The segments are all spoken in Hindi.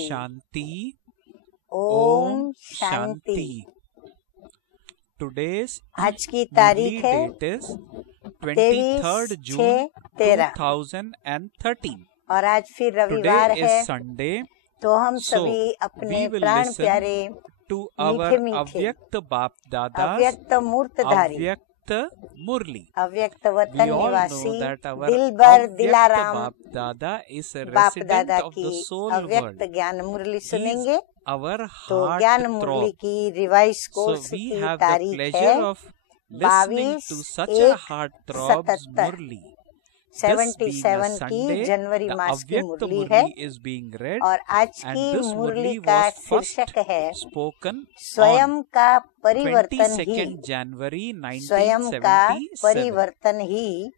शांति। ओम शांति। आज की तारीख है 23 जून 2013 और आज फिर रविवार है। संडे। तो हम सभी अपने प्राण प्यारे मीठे मीठे अव्यक्त बाप दादा, अव्यक्त मूर्तधारी, अव्यक्त मुरली, अव्यक्त वतन निवासी, दिलबर दिलाराम बाप दादा की अव्यक्त ज्ञान मुरली सुनेंगे। तो ज्ञान मुरली की रिवाइज कोर्स की तारीख है 22/1/77 की जनवरी मास की मुरली है। और आज की मुरली का शीर्षक है स्वयं का परिवर्तन ही, स्वयं का परिवर्तन ही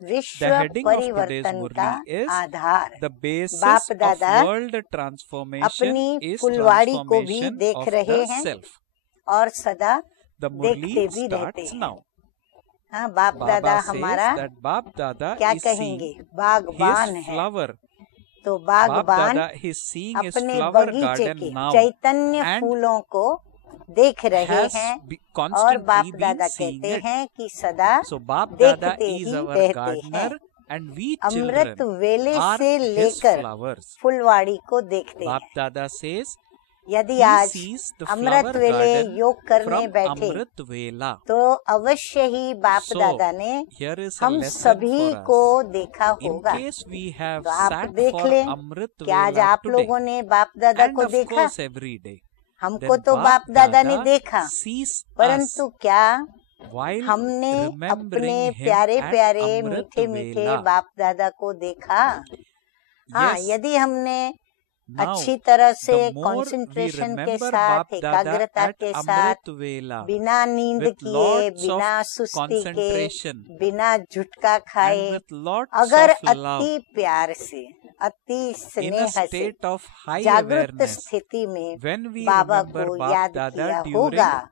विश्व परिवर्तन का आधार। बाप दादा अपनी फुलवाड़ी को भी देख रहे हैं और सदा देखते भी रहते हैं। हाँ, बाप दादा हमारा क्या कहेंगे, बागबान है। तो बागबान अपने बगीचे के चैतन्य फूलों को देख रहे हैं और बाप दादा कहते हैं कि सदा देखते ही रहते हैं। अमृत वेले से लेकर फुलवाड़ी को देखते हैं। यदि आज अमृत वेले योग करने बैठे तो अवश्य ही बाप दादा ने हम सभी को देखा होगा। तो आप देख लें, क्या आज आप लोगों ने बाप दादा को देखा? हमको तो बाप दादा ने देखा, परंतु क्या हमने अपने प्यारे प्यारे मीठे मीठे बाप दादा को देखा? हाँ, यदि हमने अच्छी तरह से कंसंट्रेशन के साथ, एकाग्रता के साथ, बिना नींद किए, बिना सुस्ती के, बिना झुटका खाए, अगर अति प्यार से, अति स्नेह से, जागृत स्थिति में बाबा को याद किया होगा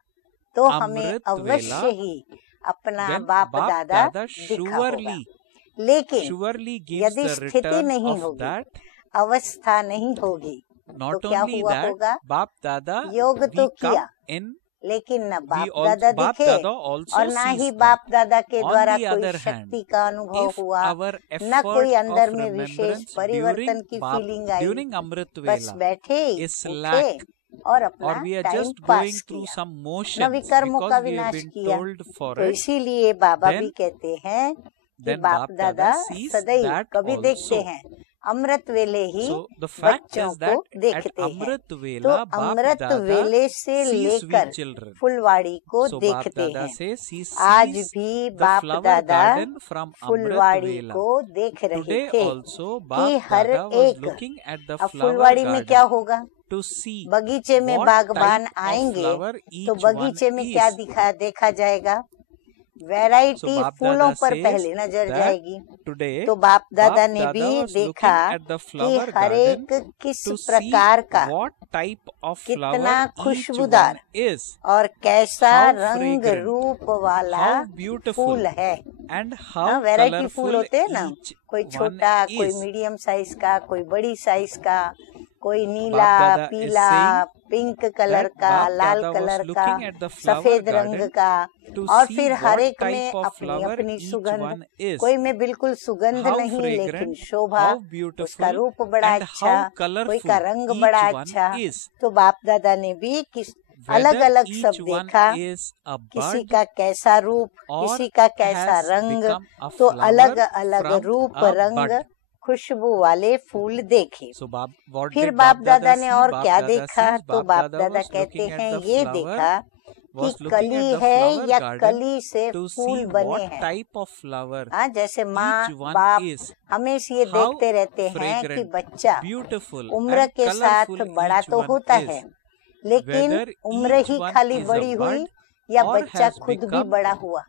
तो हमें अवश्य ही अपना बाप दादा दिखा होगा। लेकिन यदि स्थिति नहीं होगी, अवस्था नहीं होगी, तो क्या हुआ होगा? बाप दादा योग तो किया लेकिन न बाप दादा दिखे और न ही बाप दादा के द्वारा कोई शक्ति का अनुभव हुआ, न कोई अंदर में विशेष परिवर्तन की फीलिंग आई। बस बैठे उठे और अपना टाइम पास किया, न विकर्मों का विनाश किया। तो इसीलिए बाबा भी कहते हैं कि बाप दादा सदैव कभी देखते हैं, अमृत वेले ही बच्चों को देखते हैं। तो अमृत वेले से लेकर फुलवाड़ी को देखते हैं। आज भी बाप दादा फुलवाड़ी को देख रहे थे कि हर एक, अब फुलवाड़ी में क्या होगा? बगीचे में बागबान आएंगे तो बगीचे में क्या देखा जाएगा? वैरायटी फूलों पर पहले नजर जाएगी। तो बाप दादा ने भी देखा कि हर एक किस प्रकार का, कितना खुशबूदार और कैसा रंग रूप वाला फूल है। वैरायटी फूल होते हैं ना, कोई छोटा, कोई मीडियम साइज का, कोई बड़ी साइज का, कोई नीला, पीला, पिंक कलर का, लाल कलर का, सफेद रंग का, और फिर हर एक में अपनी अपनी सुगंध। कोई में बिल्कुल सुगंध नहीं लेकिन शोभा, उसका रूप बड़ा अच्छा, कोई का रंग बड़ा अच्छा। तो बाप दादा ने भी अलग अलग सब देखा, किसी का कैसा रूप, किसी का कैसा रंग। तो अलग अलग रूप, रंग, खुशबू वाले फूल देखे। फिर बाप दादा ने और क्या देखा? तो बाप दादा कहते हैं ये देखा कि कली है या कली से फूल बने हैं। जैसे माँ बाप हमेशा ये देखते रहते हैं कि बच्चा उम्र के साथ बड़ा तो होता है, लेकिन उम्र ही खाली बड़ी हुई या बच्चा खुद भी बड़ा हुआ।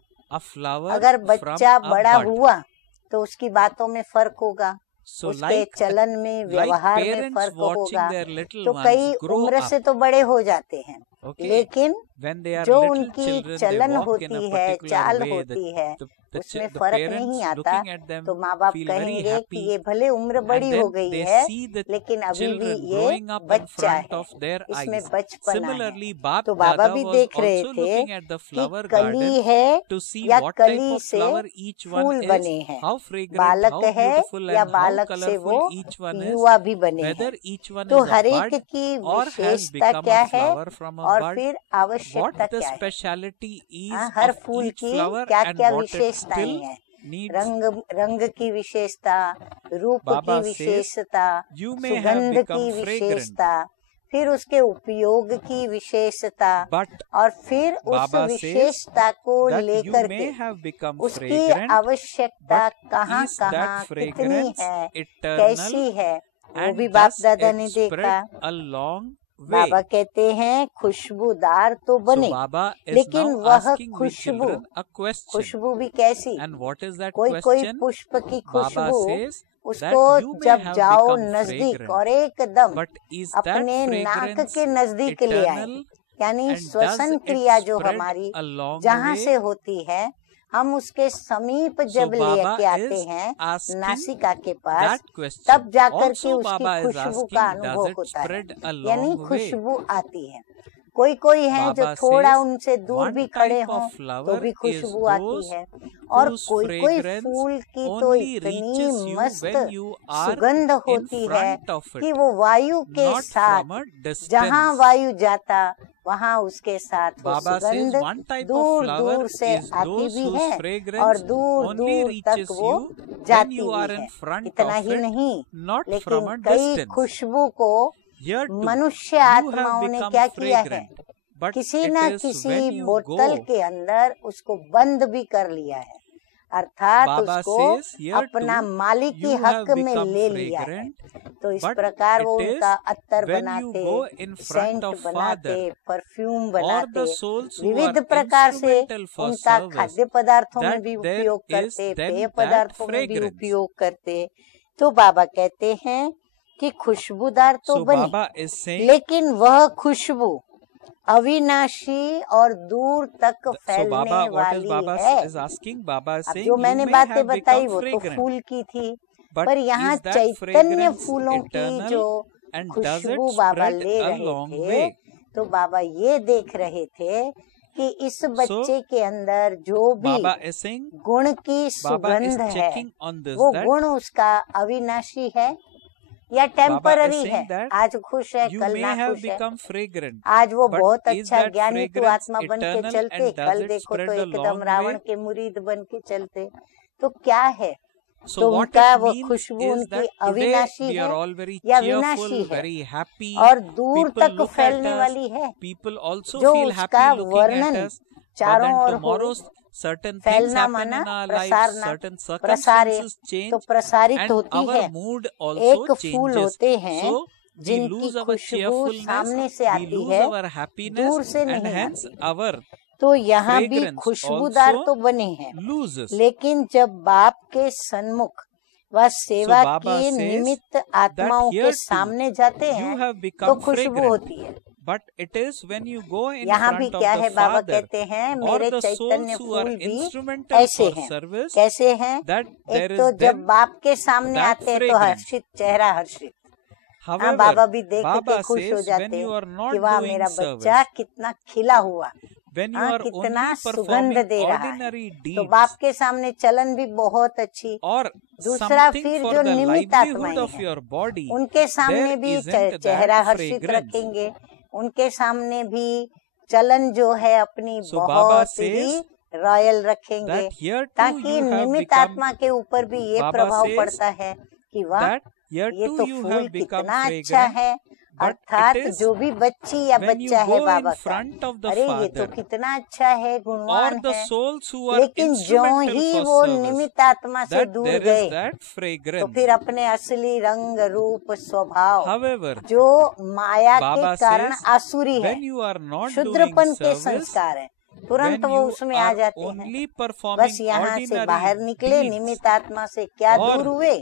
अगर बच्चा बड़ा हुआ तो उसकी बातों में फर्क होगा, उसके चलन में, व्यवहार में फर्क होगा। तो कई उम्र से तो बड़े हो जाते हैं, Okay. लेकिन When they are जो little उनकी children, they चलन walk in a होती है, particular चाल way. होती है, उसमें The फर्क parents नहीं आता, looking at them तो माँ बाप feel very कहेंगे कि happy, ये भले उम्र and बड़ी हो then गई they है, see the लेकिन अभी भी children ये growing up in बच्चा front है, of their इसमें eyes. बचपना है। Similarly, Bap तो बाबा Dada भी was देख रहे also थे looking at the कि flower कली garden है to see या what type कली of से flower each one fool is, बने हैं, how fragrant, बालक how है beautiful, या and how बालक से वो colorful each one is, युवा भी बने हैं। whether each one तो is a हर एक bud की or has विशेषता become क्या a है flower from a और bud, फिर what आवश्यकता the क्या है। speciality is her of fool each की flower क्या and क्या what it विशेषताएं still हैं, needs. रंग की विशेषता, रूप की Baba says, विशेषता, you may have सुगंध become की fragrant, विशेषता, फिर उसके उपयोग की विशेषता, but और फिर उस Baba विशेषता को that you लेकर may के have become उसकी fragrant, आवश्यकता but कहाँ is कहाँ that कितनी fragrance है, eternal कैसी है, वो and भी बाप does दादा it ने spread देखा। a long way? बाबा कहते हैं खुशबूदार तो So बने, Baba is लेकिन now वह asking we Khushboo, children a question. खुशबू भी कैसी, And what is that कोई question? पुष्प की Baba खुशबू, says उसको that you may जब have जाओ become नजदीक fragrant, और एकदम but is that अपने नाक fragrance के नजदीक ले आए, eternal यानी and does श्वसन it क्रिया जो spread हमारी a long जहाँ way? से होती है, हम उसके समीप So जब Baba लेके आते is हैं asking नासिका के पास, that question. तब जाकर के Also उसकी Baba is खुशबू asking, का does अनुभव it होता है, spread a यानी long way? खुशबू आती है। कोई कोई है जो Baba थोड़ा says उनसे दूर one भी खड़े type हों of तो flower भी is खुशबू आती those है, और whose कोई कोई fragrance फूल की तो only इतनी reaches you मस्त when you are सुगंध in होती है front of कि it, वो वायु के not साथ, from a जहाँ distance. वायु जाता वहाँ उसके साथ वो Baba says सुगंध one type of दूर flower दूर से is आती those भी whose है और fragrance दूर only दूर तक reaches वो you when जाती you are भी in है। front इतना of ही it, नहीं, not लेकिन from a कई distance. खुशबू को Here too, मनुष्य you have आत्माओं ने become क्या किया है, fragrant, but किसी it न is किसी when you बोतल go. के अंदर उसको बंद भी कर लिया है, अर्थात Baba उसको says here अपना too, मालिकी you हक have में become ले लिया है। fragrant, तो इस but प्रकार वो it is उनका अत्तर when you बनाते, go in front scent of बनाते, Father परफ्यूम or बनाते, the souls who विविध are प्रकार से instrumental for उनका service, खाद्य पदार्थों में that भी there उपयोग is करते, then पेय that पदार्थों में भी fragrance. उपयोग करते। तो बाबा कहते हैं कि खुशबूदार तो So बने, Baba is saying, लेकिन वह खुशबू अविनाशी और दूर तक so फैलने Baba, what is वाली Baba है। is asking? Baba is अब saying, जो you मैंने may बातें have बताई become वो तो fragrant, फूल की थी, but पर यहाँ is that चैतन्य fragrance फूलों की eternal जो and does it Khushboo Baba spread ले a रहे long थे, way? तो बाबा ये देख रहे थे कि इस बच्चे के अंदर जो भी Baba is saying, गुण की Baba is सुगंध है, checking on this, वो that गुण उसका अविनाशी है या Baba is टेम्पररी है, saying that आज खुश है you कल may ना have खुश है, become fragrant, आज वो but बहुत is अच्छा that ज्ञानी तू fragrance आत्मा बन के eternal चलते, and does कल it देखो तो spread a एकदम long रावण way? के मुरीद बन के चलते, तो क्या है, So तो what उनका it वो means खुशबू is उनकी that today अविनाशी we है are all very या cheerful, विनाशी है very happy. और दूर People तक look at फैलने us. वाली है, People also जो feel उसका happy looking at वर्णन us. But चारों then ओर हो, tomorrow certain things फैलना happen माना in our lives, प्रसारना, certain प्रसारे circumstances change, तो प्रसारित and होती our है। mood also एक फूल changes. होते हैं So we जिनकी lose our खुशबू cheerfulness, सामने से we आती lose है, our happiness, दूर से and नहीं hence आती। our तो यहाँ भी fragrance खुशबूदार also तो बने हैं, loses. लेकिन जब बाप के सन्मुख व सेवा Baba के says निमित्त आत्माओं here के too सामने जाते you हैं have तो become खुशबू fragrant. होती है। But it is when you go in यहाँ भी front क्या of है, the बाबा Father कहते हैं or मेरे the Chaitanya souls who are फूल भी instrumental ऐसे for हैं। service, कैसे हैं? that एक there तो is जब then बाप के सामने that आते हैं तो fragrance. हर्षित, चेहरा हर्षित, हाँ However, बाबा भी देख के Baba खुश हो says when जाते you are कि not वाह doing मेरा service, बच्चा कितना खिला हुआ, when you हाँ are कितना only सुगंध performing दे रहा है, ordinary तो deeds बाप के सामने चलन भी बहुत अच्छी। or दूसरा something फिर for जो the निमित्त livelihood आत्माएं of हैं your body, उनके सामने there भी isn't चेहरा that हर्षित fragrance. रखेंगे, उनके सामने भी चलन जो है अपनी So Baba बहुत says ही रॉयल रखेंगे, that here too ताकि you have निमित्त become, आत्मा के ऊपर भी ये Baba प्रभाव says पड़ता है कि वाह that here ये too तो you फूल have become कितना अच्छा fragrant, है, but अर्थात it is जो भी बच्ची या when you बच्चा है go बाबा in का, front of the अरे ये तो Father कितना अच्छा है, or गुणवान the है, souls who are लेकिन जो instrumental ही for वो service, निमित्त आत्मा से that दूर there गए is that तो fragrance. फिर अपने असली रंग रूप स्वभाव However, जो माया के Baba कारण says आसुरी है, when you are not doing शुद्रपन के service, संस्कार है, तुरंत when वो you उसमें आ are जाते हैं। only बस performing यहाँ से बाहर निकले, ordinary deeds निमित्त आत्मा से क्या or दूर हुए,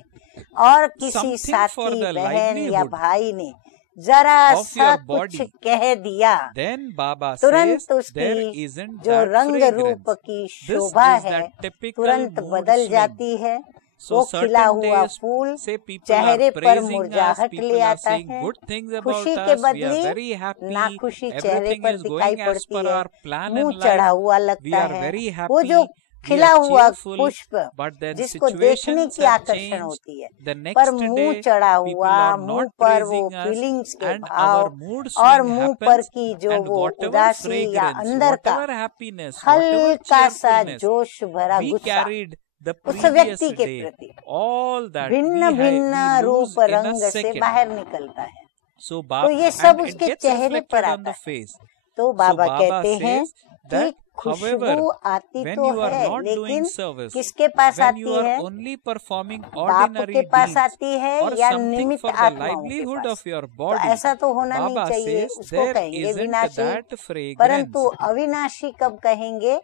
और किसी something for साथी the बहन या livelihood, भाई ने जरा of सा your कुछ body, कह दिया, then Baba तुरंत says there उसकी isn't जो that रंग रूप fragrance. की This शोभा is है that typical तुरंत mood बदल swing. जाती है। So वो खिला certain हुआ days, फूल say people चेहरे are पर praising us, मुरझाहट ले people are आता saying है। good things about खुशी के us, we are बदले very happy, नाखुशी चेहरे everything पर is दिखाई going as पड़ती per है, our plan मुंह in चढ़ा life, हुआ we लगता are है। very वो जो happy, we खिला are हुआ cheerful, पुष्प but then जिसको देखने situations की have आकर्षण changed. होती है, The पर next मुंह day, चढ़ा people हुआ, are मुंह not पर वो praising us, फीलिंग्स के and भाव our mood और swing मुंह पर happens, की जो and वो whatever उदासी या fragrance, अंदर का whatever happiness, whatever हल्का सा cheerfulness जोश भरा we गुस्सा carried the उस previous व्यक्ति के day, प्रति all that भिन्न भिन्न we lose रूप in a रंग से second. बाहर निकलता है। So तो Baba, ये सब and it उसके gets चेहरे पर reflected on आता the है। face. तो So बाबा Baba कहते हैं says कि that, खुशबू however, आती when तो you are है, not doing लेकिन service, किसके पास when आती you are है? only performing बाप के ordinary पास deeds आती है or या something निमित्त for the आत्माओं के livelihood पास? of your तो body, ऐसा तो होना नहीं Baba चाहिए, says उसको there कहेंगे isn't विनाशी। that fragrance. परंतु अविनाशी कब कहेंगे?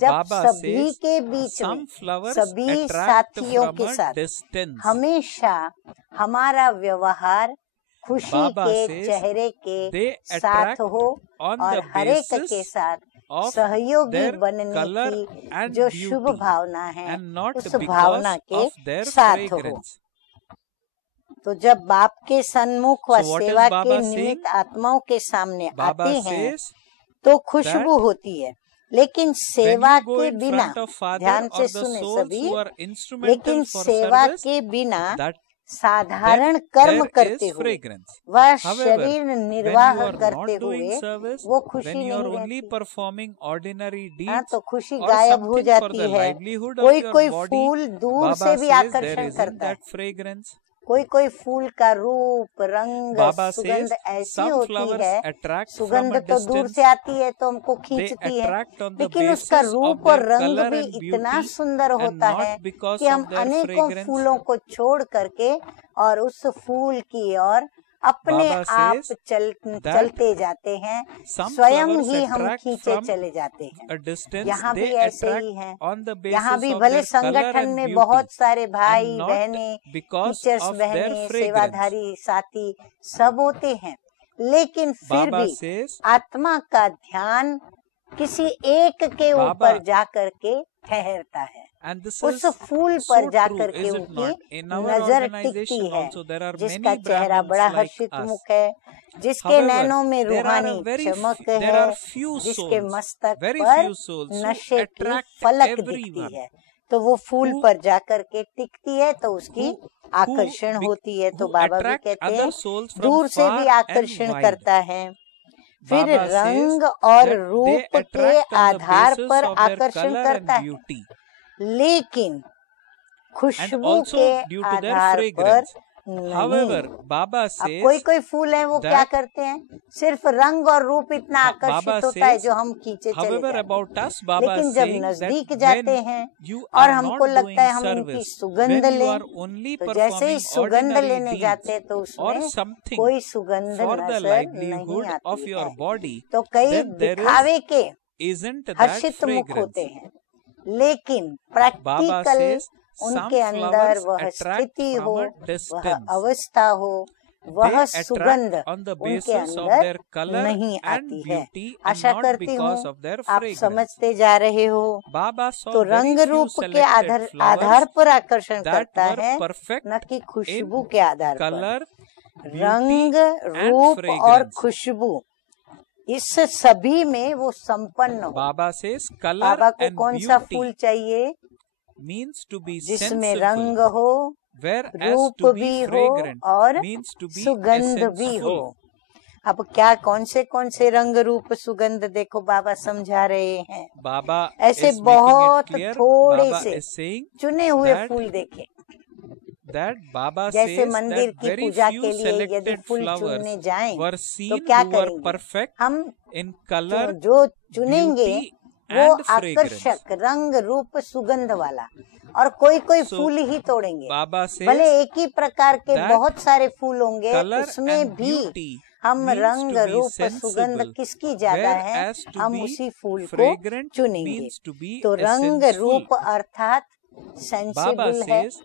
जब Baba सभी says के बीच में, some flowers सभी attract साथियों from के a साथ distance. हमेशा हमारा व्यवहार खुशी Baba के says चेहरे के they साथ attract हो on और the हर एक के basis साथ of सहयोगी their बनने color की and जो शुभ beauty, भावना है and not उस because भावना के of their साथ हो। fragrance. तो जब बाप के सन्मुख व So what is सेवा के Baba निमित्त saying? आत्माओं के सामने Baba आते हैं says तो खुशबू होती है, लेकिन when सेवा you go के in बिना, front of Father ध्यान or से the सुने souls सभी, who are लेकिन instrumental for सेवा service, के बिना that साधारण then कर्म there करते is हुए fragrance. वह However, शरीर when निर्वाह you are करते not doing हुए service, वो when खुशी you are नहीं only रहती। performing ordinary हाँ, deeds तो खुशी or गायब हो something for जाती the है। livelihood of कोई your कोई body, फूल दूर से Baba भी says there आकर्षण isn't करता है, that fragrance. कोई कोई फूल का रूप, रंग, Baba सुगंध says ऐसी some होती flowers है, attract from सुगंध a तो दूर distance. से आती है तो हमको They खींचती है, attract on the लेकिन उसका basis of रूप और their रंग color भी and इतना beauty सुंदर and होता है not because कि हम of their अनेकों fragrance. फूलों को छोड़ करके और उस फूल की ओर अपने Baba आप says चलते जाते हैं, some स्वयं flowers ही हम attract खींचे from चले जाते हैं। a distance. यहाँ भी They ऐसे attract ही है। on the यहाँ basis भी of भले their color संगठन and में beauty बहुत सारे भाई and not बहनें, because टीचर्स of their बहनें, fragrance. सेवाधारी साथी सब होते हैं, लेकिन फिर Baba भी says आत्मा का ध्यान किसी एक के Baba, ऊपर जाकर के ठहरता है, and this उस is फूल so पर true, जाकर के is it उनकी not? In our नजर टिकती organization है, also there are जिसका many चेहरा बड़ा Brahmins like हर्षित us. मुख है, जिसके However, नैनों में there are रूहानी very चमक there है, are few जिसके souls, मस्तक very पर few souls who नशे की attract फलक दिखती everyone, है, तो वो फूल who पर जाकर के टिकती है तो उसकी who आकर्षण होती है। तो who बाबा भी attract कहते other हैं souls from दूर से far भी and आकर्षण wide. करता है, फिर Baba says रंग और that they रूप के attract on the Aadhaar basis पर of their आकर्षण color करता and है, beauty लेकिन and खुशबू also के due to their आधार पर fragrance. नहीं। However, Baba अब कोई says कोई फूल है वो क्या that करते हैं, सिर्फ रंग और रूप इतना Baba आकर्षित होता है says, जो हम खींचे चले however, जाते हैं, about us, Baba लेकिन is जब saying that नजदीक when जाते हैं you और are हमको not लगता doing है हम उनकी service, सुगंध when you लें, are only तो जैसे ही performing सुगंध ordinary लेने deeds जाते हैं तो or उसमें something कोई सुगंध for the नजर नहीं livelihood of आती your है, body, तो कई then there दिखावे के isn't that हर्षित मुख होते fragrance. हैं, लेकिन Baba प्रैक्टिकल says some उनके अंदर flowers वह attract स्थिति from हो, a वह distance. अवस्था हो, वह They सुगंध attract on the उनके basis of अंदर their color नहीं and आती है। beauty and आशा not करती because हूँ of their आप fragrance. समझते जा रहे हो। Baba saw तो very रंग few रूप के selected आधार flowers पर आकर्षण that करता were है, perfect न कि in खुशबू के आधार पर। color, रंग beauty and रूप और fragrance. खुशबू इस सभी में वो संपन्न हो। Baba says color बाबा को and कौन सा फूल beauty चाहिए, means to be जिसमें रंग sensible, हो, whereas रूप to भी be हो fragrant और means to be सुगंध भी हो। essential. अब क्या कौन से रंग रूप सुगंध देखो बाबा समझा रहे हैं। Baba ऐसे is making बहुत it clear. थोड़े Baba से is saying चुने हुए that फूल देखे, that Baba जैसे says मंदिर that की very पूजा few के लिए यदि selected फूल flowers चुनने जाएं were तो seen क्या who were करेंगे, perfect हम in color, जो चुनेंगे beauty वो and fragrance. आकर्षक रंग रूप सुगंध वाला, और कोई कोई So, फूल ही तोड़ेंगे। Baba भले says एक ही प्रकार के that बहुत सारे फूल होंगे, color उसमें and भी beauty हम means रंग to be रूप सुगंध sensible, किसकी ज्यादा है, whereas to हम be उसी फूल को fragrant चुनेंगे। means to be तो रंग essential. रूप अर्थात Baba सेंसिबल है। says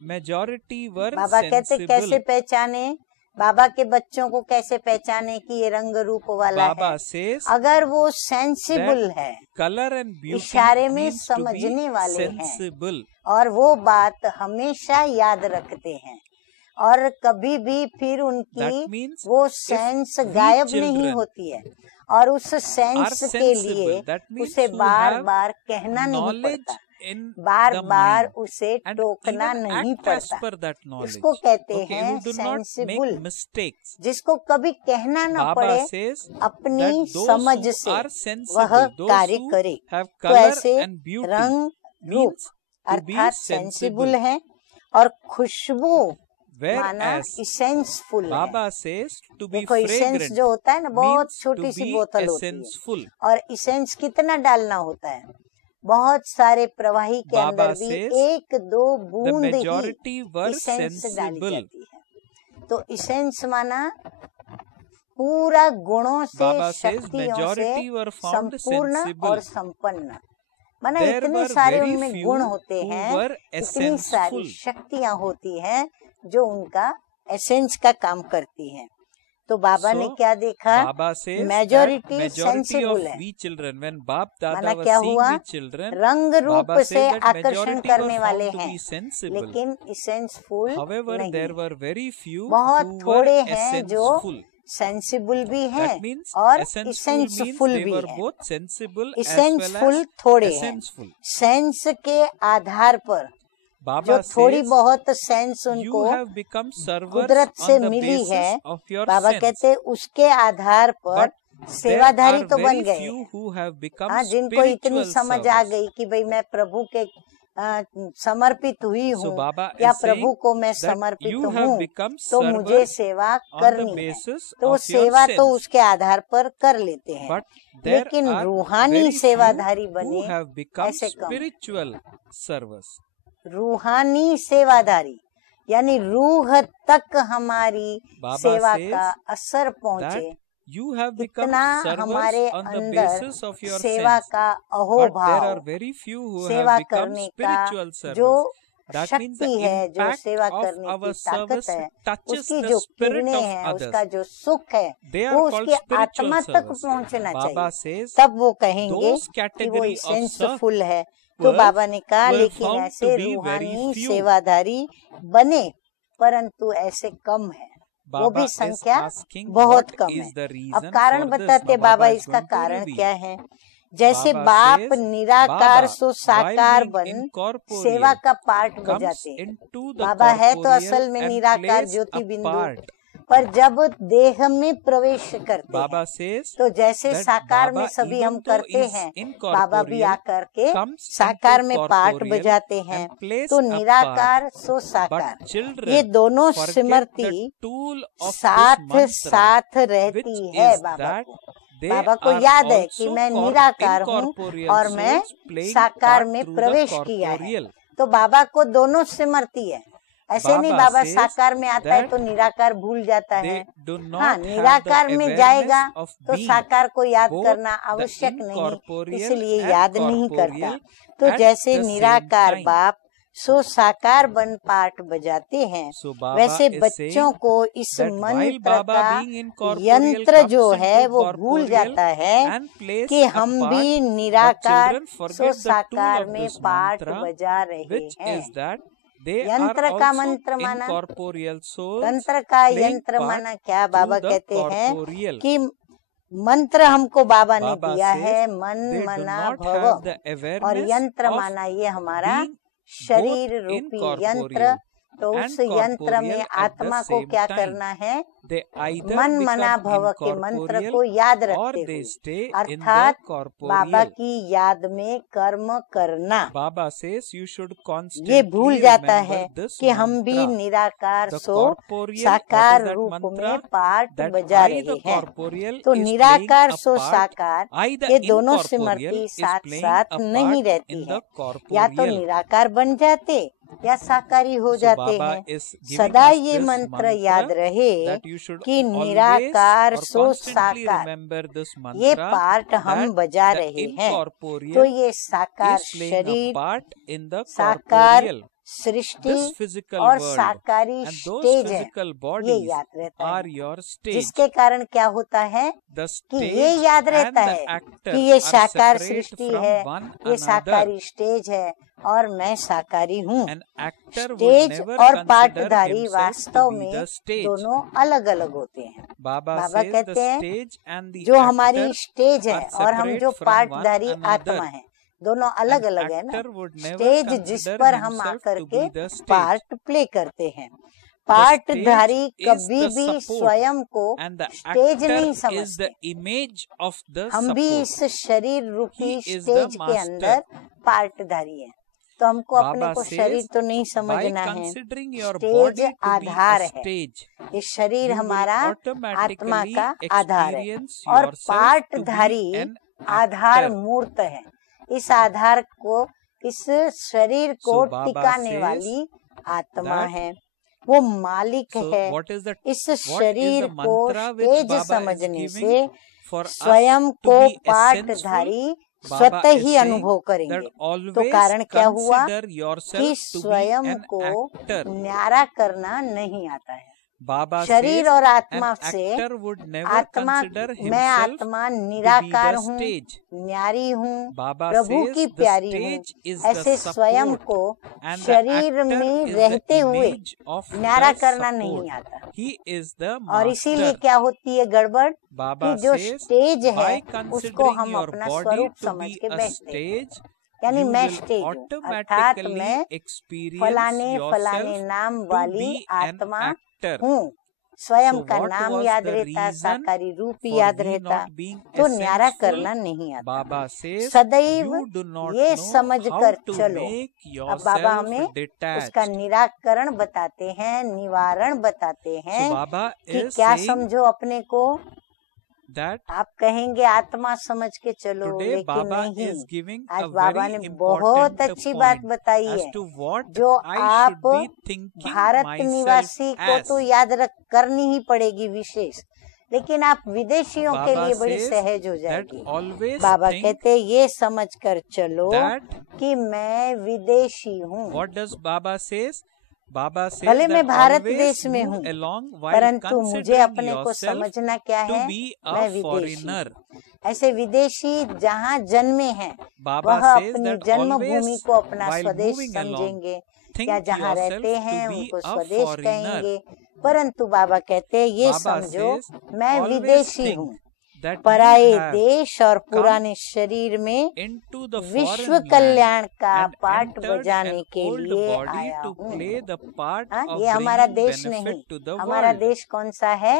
majority were बाबा कहते कैसे sensible. पहचाने, बाबा के बच्चों को कैसे पहचाने कि ये रंग रूप वाला Baba है? says अगर वो सेंसिबल है, color and beauty इशारे में means to be समझने वाले हैं sensible. और वो बात हमेशा याद रखते हैं और कभी भी फिर That उनकी means वो if सेंस we गायब नहीं children होती है और उस are सेंस के लिए sensible, that means उसे who बार have बार कहना नहीं knowledge पड़ता, in bar the bar mind उसे and टोकना even नहीं act as पड़ता। per that knowledge. इसको कहते Okay, हैं who do not sensible, make mistakes. जिसको कभी कहना न Baba पड़े, says अपनी that those समझ who से are वह sensible, those कार्य who करे। have तो color ऐसे and beauty रंग रूप means to be अर्थात सेंसिबल sensible. है और खुशबू माना Whereas इसेंसफुल है। Baba says to be देखो इसेंस fragrant जो होता है ना, बहुत means छोटी to सी be बोतल होती है essenseful. और इसेंस कितना डालना होता है? बहुत सारे प्रवाही के Baba अंदर भी says एक दो The बूंद ही majority were इसेंस डाली sensible. जाती है। तो इसेंस माना पूरा गुणों से, Baba says शक्तियों से majority were found संपूर्ण sensible. और संपन्न, माना There इतने were सारे very उनमें few गुण होते who हैं, were इतनी सारी essenseful. शक्तियां होती हैं जो उनका एसेंस का काम करती हैं। तो बाबा ने So, क्या देखा? Baba says majority that majority sensible of है। we children, when Bap Dada माना was क्या seeing हुआ? we children, रंग रूप Baba से said that आकर्षण majority करने were वाले found to हैं, be sensible. लेकिन इसेंसफुल However, नहीं। there were very few बहुत who were थोड़े हैं जो essenseful. सेंसिबल भी हैं That means और essenseful means इसेंसफुल they भी were हैं। both sensible as well इसेंसफुल as थोड़े हैं, essenseful. सेंस के आधार पर जो Baba थोड़ी says बहुत सेंस you उनको have become servers कुदरत से on the मिली है, basis of your Baba sense. कहते उसके आधार पर But there सेवाधारी are तो बन very गए few हैं। who have become हाँ, जिनको इतनी spiritual समझ आ servers. गई कि भाई मैं प्रभु के समर्पित हुई So हूँ Baba या is प्रभु saying को मैं that समर्पित you have हूँ become तो मुझे servers सेवा on the करनी है। basis तो वो of your सेवा तो sense. उसके आधार पर कर लेते हैं, But there लेकिन are रूहानी very few सेवाधारी who बने have become ऐसे कम। spiritual servers. रूहानी सेवाधारी यानी रूह तक हमारी Baba सेवा says का असर पहुँचे, that you have become इतना servers हमारे on the अंदर basis of your सेवा sense. का But there अहोभाव, are very few who सेवा have become करने का spiritual जो servers. That means the शक्ति है, जो impact सेवा of करने our की ताकत service है, touches उसकी the जो spirit किरणें of हैं, others. उसका जो सुख है, They वो are called उसके spiritual आत्मा तक servers. पहुंचना Baba चाहिए, says तब वो कहेंगे those कि वो category of इसेंसफुल है। तो servers बाबा ने कहा were लेकिन found ऐसे to be very रूहानी few. सेवाधारी बने, परंतु ऐसे कम है, वो Baba भी is संख्या asking बहुत what कम is है। the अब reason कारण for this. बताते Now बाबा Baba is इसका going to कारण reveal. क्या है। जैसे Baba बाप says, निराकार Baba, सो साकार while being बन incorporeal, सेवा का पार्ट comes बजाते हैं। into the बाबा है तो corporeal असल में and निराकार plays ज्योति a बिंदु, part. पर जब देह में प्रवेश करते Baba हैं says तो जैसे that साकार में Baba, सभी even हम though करते is हैं, incorporeal, बाबा भी आकर के comes साकार into में पार्ट corporeal बजाते हैं। and plays तो a निराकार part. सो साकार, But children ये दोनों forget सिमरती the tool of साथ this mantra, साथ which रहती है is बाबा that को। they बाबा को are याद है कि also मैं निराकार हूँ incorporeal और मैं souls playing साकार part में through the प्रवेश किया है। corporeal. तो बाबा को दोनों सिमरती है, ऐसे नहीं Baba बाबा says साकार में आता है that तो निराकार भूल जाता है। they do not हाँ, have the निराकार में जाएगा awareness of तो being साकार को याद both करना the आवश्यक नहीं, incorporeal इसलिए and याद नहीं करता। corporeal तो at जैसे the same निराकार time. बाप सो साकार बन पाठ बजाते हैं, So Baba वैसे is बच्चों saying को इस that while मंत्र Baba का being incorporeal यंत्र comes जो है into वो भूल corporeal जाता है and plays कि a हम part, भी but निराकार children so forget the tool साकार of में this पाठ mantra, बजा रहे which हैं। is that they यंत्र are का also मंत्र माना, incorporeal souls तंत्र का playing यंत्र part माना क्या? बाबा through the कहते हैं corporeal. कि मंत्र हमको बाबा ने Baba दिया says है मन they do मना not भव, have the और awareness यंत्र of माना ये हमारा being शरीर both रूपी incorporeal यंत्र। तो and उस यंत्र में corporeal at the आत्मा को same क्या time. करना है? They either मन मना become भव के मंत्र incorporeal को याद or रखते they हुए, stay in the अर्थात बाबा corporeal. की याद में कर्म करना। Baba says you should ये constantly भूल जाता remember है this कि हम भी mantra. निराकार The सो corporeal, what साकार is that रूप mantra? में पाठ That बजा I, the रहे हैं। corporeal, तो is निराकार playing a सो part. साकार I, the ये दोनों incorporeal, सिमरती is साथ playing साथ a नहीं part रहती in है, the या तो corporeal. निराकार बन जाते या साकारी हो So जाते Baba हैं। is giving सदा us ये this मंत्र याद mantra रहे that you should कि always निराकार or सो constantly साकार remember this ये mantra पाठ हम that बजा the रहे हैं। तो incorporeal ये साकार is playing a शरीर, part in the साकार corporeal. सृष्टि this physical और world साकारी and those स्टेज है, physical ये bodies याद रहता are है। your stage. जिसके कारण क्या होता है The कि ये stage याद and रहता the है actor कि ये are साकार separate सृष्टि from है, one ये another. साकारी स्टेज है और मैं साकारी हूँ। An actor would stage never और consider पार्टधारी himself वास्तव to be में the stage. दोनों अलग अलग होते हैं। Baba बाबा says कहते the हैं stage and the जो हमारी actor स्टेज है are और हम separate जो from one पार्टधारी another. आत्मा है, दोनों अलग An अलग है ना। actor would never स्टेज जिस consider पर हम himself आकर to के be the stage. Part play करते हैं। The पार्टधारी stage is कभी the भी support स्वयं को and the स्टेज actor नहीं is समझते। the image of the हम भी support. इस शरीर रूपी He is the स्टेज के master. अंदर पार्टधारी है। तो हमको अपने Baba को says, शरीर तो नहीं by समझना है, considering your stage body to be Aadhaar a है। stage, ये शरीर you will हमारा आत्मा automatically का आधार है experience और yourself to be पार्टधारी an Aadhaar actor. मूर्त है। इस आधार को, इस शरीर को So Baba टिकाने says वाली आत्मा that, है, वो मालिक so है। what is इस the शरीर को mantra which stage Baba is समझने giving से for us स्वयं to को be essential? पार्टधारी Baba स्वतः is ही saying अनुभव that करेंगे। तो always कारण क्या हुआ consider कि yourself to be स्वयं an को actor. न्यारा करना नहीं आता है। Baba शरीर says और an आत्मा से actor would never आत्मा, consider मैं himself आत्मा to be निराकार the हूँ, stage. न्यारी हूँ, Baba प्रभु says की the प्यारी हूँ, stage is ऐसे the स्वयं support को and the शरीर actor में is रहते the हुए image of न्यारा the करना support. नहीं आता। He is the और इसीलिए master. क्या होती है गड़बड़ Baba कि जो says स्टेज है by उसको considering हम your अपना body स्वरूप to समझ be के a बैठते हैं। stage, यानी you मैं will स्टेज हूँ, अर्थात automatically मैं experience फलाने फलाने yourself नाम to वाली be an आत्मा actor. हूँ। स्वयं So का what नाम was याद the रहता, reason साकारी रूप for याद we रहता, not being तो न्यारा essential? करना नहीं आता। Baba says सदैव you do not ये know समझ how कर to चलो। make अब बाबा yourself हमें detached. उसका निराकरण बताते हैं, निवारण बताते So हैं Baba कि is क्या saying समझो अपने को। that आप कहेंगे आत्मा समझ के चलो, today लेकिन Baba नहीं। is giving आज a बाबा very ने बहुत important अच्छी बात point बताई as है। to what जो I आप should be thinking Bharat myself निवासी को as. तो याद रख करनी ही पड़ेगी विशेष, लेकिन आप विदेशियों के Baba लिए बड़ी says सहज हो that जाएगी। always बाबा think कहते ये समझ कर चलो that कि मैं विदेशी हूँ। what does Baba says? Baba says भले that मैं भारत always देश में move हूँ, along while परंतु मुझे considering अपने को yourself समझना क्या to है, be मैं a विदेशी foreigner. हूँ। ऐसे विदेशी जहाँ जन्मे हैं Baba वह says अपनी that जन्मभूमि always को अपना while स्वदेश moving along, समझेंगे, या think जहाँ yourself रहते to हैं be उनको a स्वदेश foreigner. कहेंगे। परंतु बाबा कहते हैं ये Baba समझो says मैं always विदेशी think हूँ, that you पराये have देश और come पुराने शरीर में into the विश्व foreign land कल्याण का and पाठ entered बजाने an के old लिए body आया to हूँ। play the part हाँ, of ये हमारा bringing देश benefit नहीं, to the हमारा world. देश कौन सा है?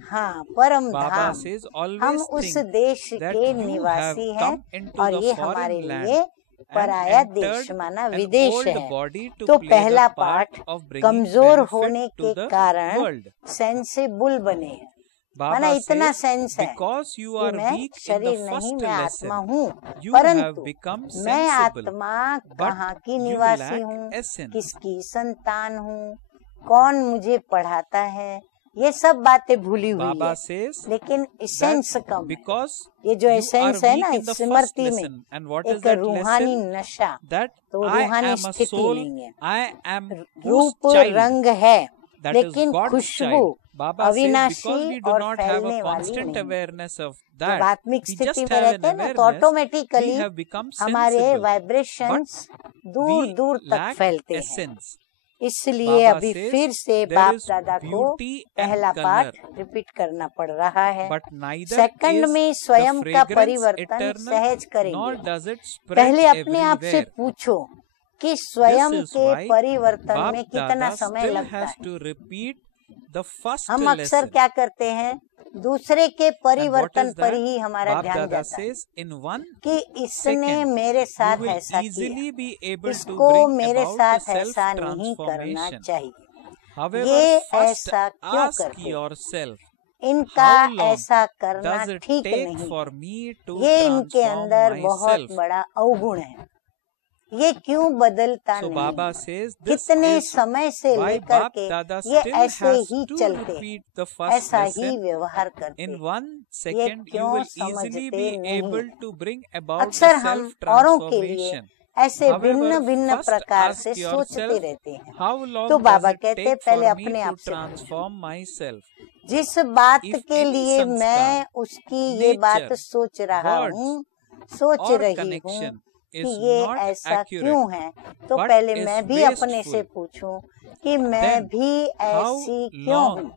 हाँ, परम Baba धाम। says हम always उस think देश that के you have निवासी हैं come into और the ये हमारे foreign land लिए and पराया देश entered माना an विदेश old है। body to तो play पहला the part पाठ of bringing कमजोर benefit होने to के the कारण world. सेंसिबल बने हैं। माना Baba इतना says सेंस है because you कि are मैं weak in the शरीर first नहीं, मैं lesson, आत्मा हूँ, you have परंतु become मैं sensible, आत्मा but कहाँ की you निवासी lack हूँ, essence. किसकी संतान हूँ, कौन मुझे पढ़ाता है, ये सब बातें भूली हुई Baba है, says लेकिन एसेंस that कम है। because ये जो you are एसेंस है ना weak in the इस first स्मृति में lesson, and what is एक that रूहानी lesson? नशा, That तो I रूहानी am a स्थिति soul, नहीं है, I am whose रूप child, रंग है, that is लेकिन God's खुशबू child. Baba says अविनाशी because we do और not have a फैलने वाली constant नहीं। awareness of जब that, आत्मिक we स्थिति just में have रहते an हैं ना तो awareness, automatically we have become हमारे sensible, but वाइब्रेशंस दूर we दूर तक lack फैलते हैं। essence. इसलिए Baba अभी says फिर से there बाप is दादा को beauty and पहला color, पाठ रिपीट करना पड़ रहा है। but neither सेकंड is में the स्वयं का fragrance परिवर्तन eternal, सहज nor करेंगे। does it spread पहले अपने आप से everywhere. पूछो कि This स्वयं is के why परिवर्तन Bap में कितना Dada समय still लगता has है। to repeat the first हम अक्सर lesson. क्या करते हैं, दूसरे के And what परिवर्तन is पर that? ही हमारा Bap ध्यान Dada जाता है says in one कि इसने second मेरे you साथ will ऐसा easily किया, be able to इसको bring मेरे about साथ the ऐसा नहीं करना self-transformation. चाहिए, However, ये first ऐसा क्यों ask करते हैं, yourself, इनका how long ऐसा करना does it ठीक take नहीं, for me to ये इनके transform अंदर बहुत myself? बड़ा अवगुण है, ये क्यों बदलता So नहीं, Baba says this कितने is समय से why लेकर Bap के Dada ये still ऐसे has ही to चलते, repeat the first ऐसा ही lesson. व्यवहार करते। In one ये second, you क्यों will easily समझते be नहीं? able to bring about अक्सर the हम औरों के लिए self-transformation. ऐसे भिन्न भिन्न प्रकार से सोचते रहते हैं। तो बाबा कहते हैं पहले अपने आप से पूछो, जिस बात के लिए मैं उसकी ये बात सोच रहा हूँ, सोच रही हूँ कि ये ऐसा क्यों है, तो पहले मैं भी अपने से पूछूं कि मैं भी ऐसी क्यों हूँ।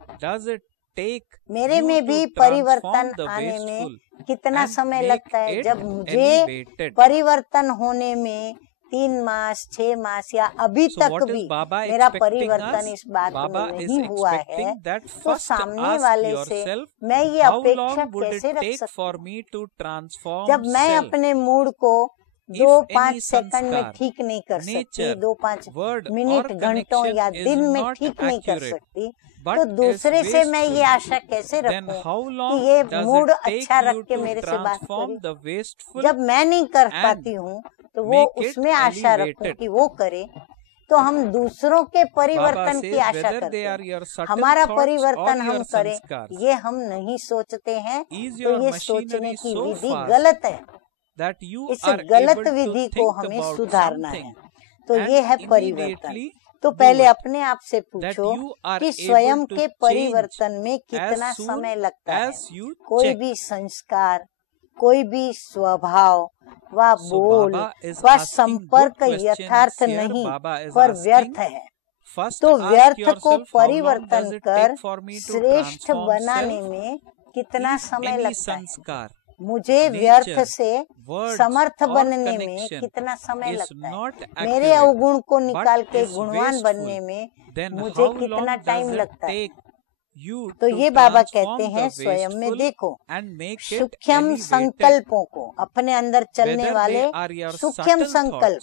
मेरे में भी परिवर्तन आने में कितना समय लगता है। जब मुझे परिवर्तन होने में 3 मास 6 मास या अभी तक भी मेरा परिवर्तन इस बात में नहीं हुआ है, तो सामने वाले से मैं ये अपेक्षा कैसे रख सकती हूँ। जब मैं अपने मूड को 2-5 सेकंड में ठीक नहीं कर सकती, 2-5 मिनट घंटों या दिन में ठीक नहीं कर सकती, तो दूसरे से मैं ये आशा कैसे रखूं कि ये मूड अच्छा रख के मेरे से बात करे। जब मैं नहीं कर पाती हूँ तो वो उसमें आशा रखूं कि वो करे। तो हम दूसरों के परिवर्तन की आशा करते हैं, हमारा परिवर्तन हम करें ये हम नहीं सोचते हैं। तो ये सोचने की विधि गलत है, इस गलत विधि को हमें सुधारना है। तो ये है परिवर्तन। तो पहले अपने आप से पूछो कि स्वयं के परिवर्तन में कितना समय लगता है। कोई भी संस्कार, कोई भी स्वभाव व बोल व संपर्क यथार्थ नहीं पर व्यर्थ है। तो व्यर्थ को परिवर्तन कर श्रेष्ठ बनाने में कितना समय लगता है। मुझे व्यर्थ से समर्थ बनने में कितना समय लगता है। मेरे अवगुण को निकाल के गुणवान बनने में मुझे कितना टाइम लगता है। तो ये बाबा कहते हैं स्वयं में देखो, सूक्ष्म संकल्पों को, अपने अंदर चलने वाले सूक्ष्म संकल्प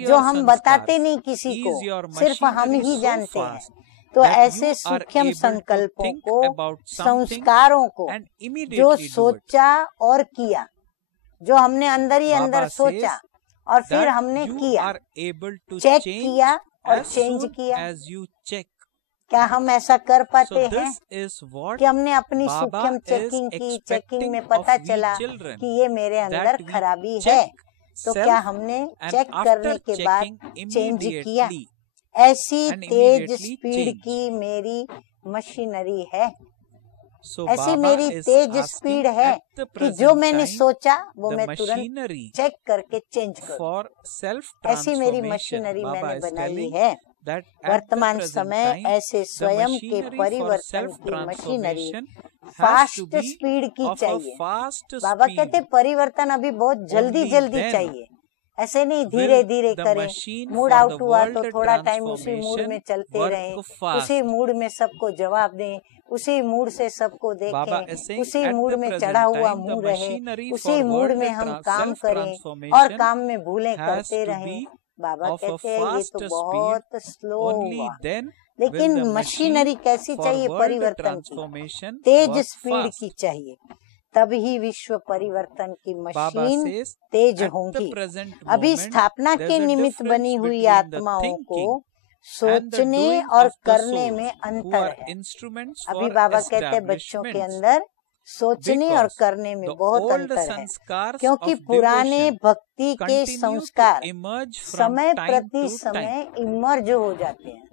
जो हम बताते नहीं किसी को, सिर्फ हम ही जानते हैं। तो ऐसे सूक्ष्म संकल्पों को, संस्कारों को जो सोचा और किया, जो हमने अंदर ही अंदर सोचा और फिर हमने किया, चेक किया और चेंज किया। क्या हम ऐसा कर पाते हैं कि हमने अपनी सूक्ष्म चेकिंग की, चेकिंग में पता चला कि ये मेरे अंदर खराबी है, तो क्या हमने चेक करने के बाद चेंज किया? ऐसी तेज स्पीड की मेरी मशीनरी है, ऐसी मेरी तेज स्पीड है कि जो मैंने सोचा वो मैं तुरंत चेक करके चेंज करूं। ऐसी मेरी मशीनरी मैंने बनाई है। वर्तमान समय ऐसे स्वयं के परिवर्तन की मशीनरी फास्ट स्पीड की चाहिए। बाबा कहते परिवर्तन अभी बहुत जल्दी जल्दी चाहिए, ऐसे नहीं धीरे धीरे करें। मूड आउट हुआ तो थोड़ा टाइम उसी मूड में चलते रहें, उसी मूड में सबको जवाब दें, उसी मूड से सबको देखें, उसी मूड में चढ़ा हुआ मुंह रहे, उसी मूड में हम काम करें और काम में भूलें करते रहें। बाबा कहते हैं ये तो बहुत स्लो हुआ। लेकिन मशीनरी कैसी चाहिए? परिवर्तन की तेज स्पीड की चाहिए, तभी विश्व परिवर्तन की मशीन तेज होंगी। अभी स्थापना के निमित्त बनी हुई आत्माओं को सोचने और करने में अंतर है। अभी बाबा कहते हैं बच्चों के अंदर सोचने और करने में बहुत अंतर है, क्योंकि पुराने भक्ति के संस्कार समय प्रति समय इमर्ज हो जाते हैं।